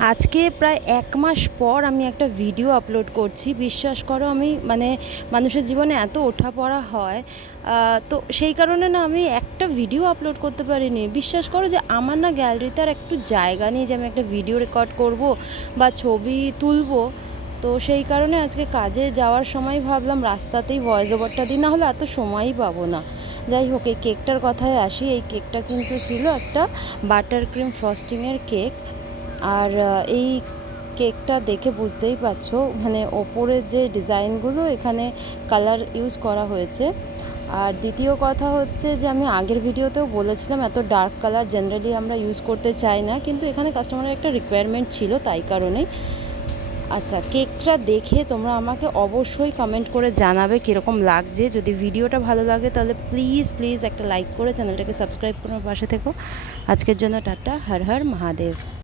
আজকে প্রায় ১ মাস পর আমি একটা ভিডিও আপলোড করছি। বিশ্বাস করো আমি মানুষের জীবনে এত ওঠাপড়া হয়, তো সেই কারণে না আমি একটা ভিডিও আপলোড করতে পারিনি। বিশ্বাস করো যে আমার না গ্যালারিতে আর একটু জায়গা নেই যে আমি একটা ভিডিও রেকর্ড করব বা ছবি তুলব। তো সেই কারণে আজকে কাজে যাওয়ার সময় ভাবলাম রাস্তাতেই ভয়েস ওভারটা দিই, না হলে এত সময়ই পাবো না। যাই হোক, এই কেকটার কথায় আসি। এই কেকটা কিন্তু ছিল একটা বাটার ক্রিম ফ্রস্টিংয়ের কেক। আর এই কেকটা দেখে বুঝতেই পারছো, ওপরের যে ডিজাইনগুলো এখানে কালার ইউজ করা হয়েছে। আর দ্বিতীয় কথা হচ্ছে যে আমি আগের ভিডিওতেও বলেছিলাম এত ডার্ক কালার জেনারেলি আমরা ইউজ করতে চাই না, কিন্তু এখানে কাস্টমারের একটা রিকোয়ারমেন্ট ছিল, তাই কারণেই। আচ্ছা, কেকটা দেখে তোমরা আমাকে অবশ্যই কমেন্ট করে জানাবে কীরকম লাগছে। যদি ভিডিওটা ভালো লাগে তাহলে প্লিজ প্লিজ একটা লাইক করে চ্যানেলটাকে সাবস্ক্রাইব করে পাশে থেকো। আজকের জন্য টাটা, হর হর মহাদেব।